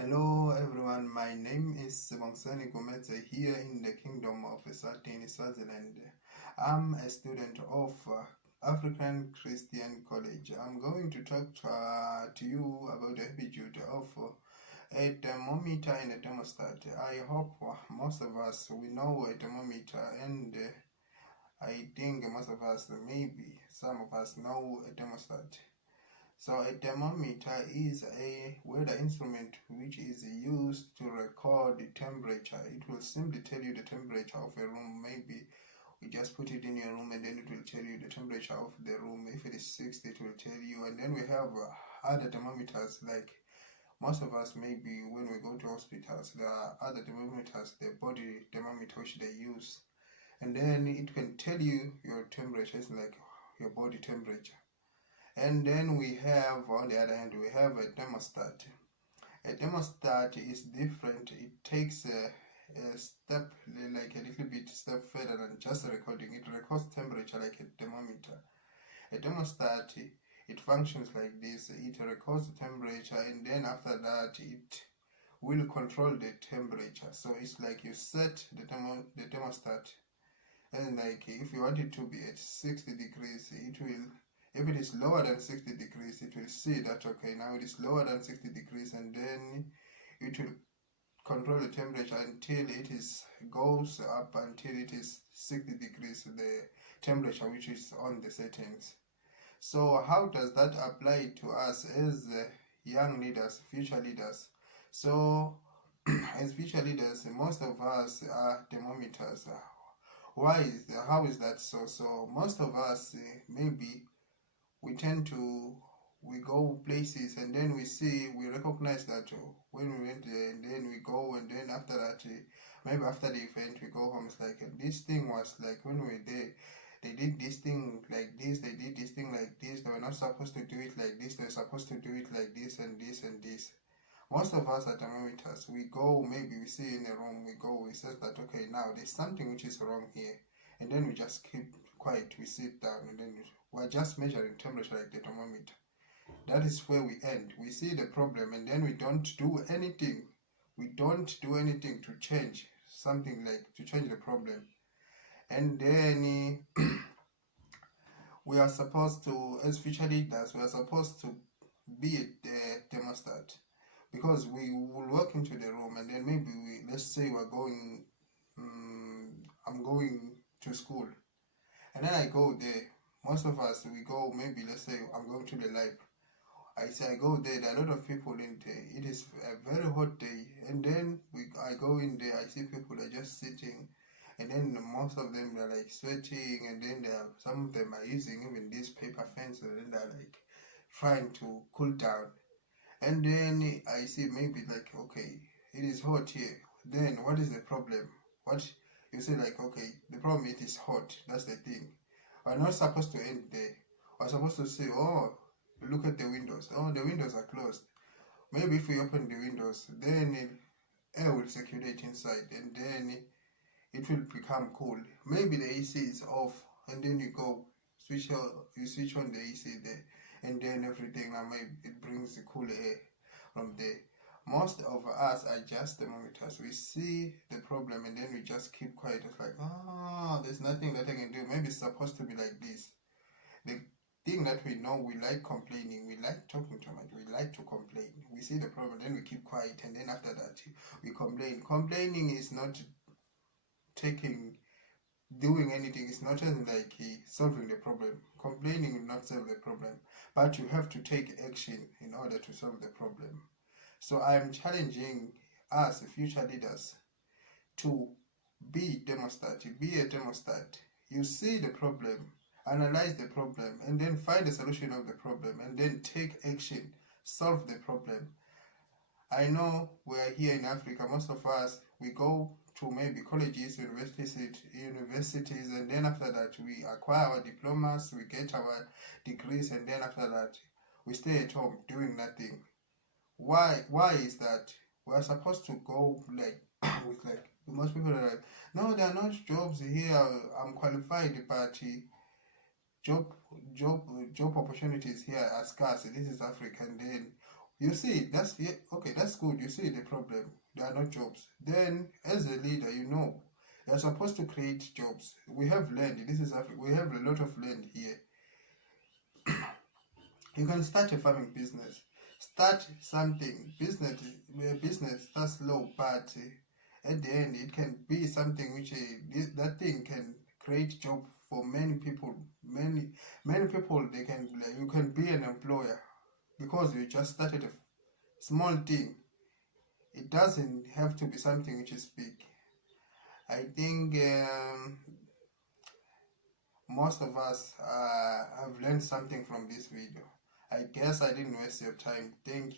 Hello everyone, my name is Sebonsani Gomete here in the Kingdom of Eswatini, Swaziland. I'm a student of African Christian College. I'm going to talk to you about the habitude of a thermometer and a thermostat. I hope most of us we know a thermometer, and I think most of us, maybe some of us, know a thermostat. So a thermometer is a weather instrument which is used to record the temperature. It will simply tell you the temperature of a room. Maybe we just put it in your room and then it will tell you the temperature of the room. If it is 60, it will tell you. And then we have other thermometers, like most of us, maybe when we go to hospitals, there are other thermometers, the body thermometer which they use. And then it can tell you your temperature, it's like your body temperature. And then we have, on the other hand, we have a thermostat. A thermostat is different. It takes a step, like a little bit step further than just recording. It records temperature like a thermometer. A thermostat, it functions like this. It records the temperature, and then after that, it will control the temperature. So it's like you set the thermostat, and like if you want it to be at 60 degrees, it will, if it is lower than 60 degrees, it will see that, okay, now it is lower than 60 degrees, and then it will control the temperature until it is goes up until it is 60 degrees, the temperature which is on the settings. So how does that apply to us as young leaders, future leaders? So as future leaders, most of us are thermometers. How is that so? So most of us, maybe we tend to, we go places and then we recognize that when we went there, and then we go, and then after that, maybe after the event we go home, it's like this thing was like when we were there, they did this thing like this, they did this thing like this, they were not supposed to do it like this, they were supposed to do it like this and this and this. Most of us are thermometers. We go, maybe we see in a room, we go, we say that, okay, now there's something which is wrong here, and then we just keep quiet, we sit down, and then we're just measuring temperature like the thermometer. That is where we end. We see the problem, and then we don't do anything. We don't do anything to change something, like to change the problem. And then we are supposed to, as future leaders, we are supposed to be a thermostat, because we will walk into the room, and then maybe let's say we're going, I'm going to school, and then I go there. Most of us, we go, maybe let's say I'm going to the library. I go there, there are a lot of people in there. It is a very hot day, and then I go in there, I see people are just sitting, and then most of them are like sweating, and then some of them are using even this paper fence, and then they're like trying to cool down. And then I see maybe like, okay, it is hot here. Then what is the problem? What you say, like, okay, the problem it is hot. That's the thing. We're not supposed to end there. We're supposed to say, oh, look at the windows. Oh, the windows are closed. Maybe if we open the windows, then air will circulate inside, and then it will become cool. Maybe the AC is off, and then you go you switch on the AC there, and then everything, maybe it brings the cool air from there. Most of us are just thermometers. We see the problem, and then we just keep quiet. It's like, oh, there's nothing that I can do. Maybe it's supposed to be like this. The thing that we know, we like complaining, we like talking too much, we like to complain. We see the problem, then we keep quiet, and then after that we complain. Complaining is not doing anything. It's not just like solving the problem. Complaining will not solve the problem, but you have to take action in order to solve the problem. So I'm challenging us, future leaders, to be a thermostat. You see the problem, analyze the problem, and then find the solution of the problem, and then take action, solve the problem. I know we're here in Africa, most of us, we go to maybe colleges, universities, and then after that we acquire our diplomas, we get our degrees, and then after that we stay at home doing nothing. Why is that? We are supposed to go like with like most people are like, no, there are not jobs here. I'm qualified, but job job opportunities here are scarce. This is Africa, and then You see, okay, that's good. You see the problem. There are no jobs. Then, as a leader, you're supposed to create jobs. We have land. This is Africa. We have a lot of land here. You can start a farming business. Start something. Business starts slow, but at the end, it can be something which that thing can create job for many people. Many people. You can be an employer because you just started a small thing. It doesn't have to be something which is big. I think most of us have learned something from this video. I guess I didn't waste your time. Thank you.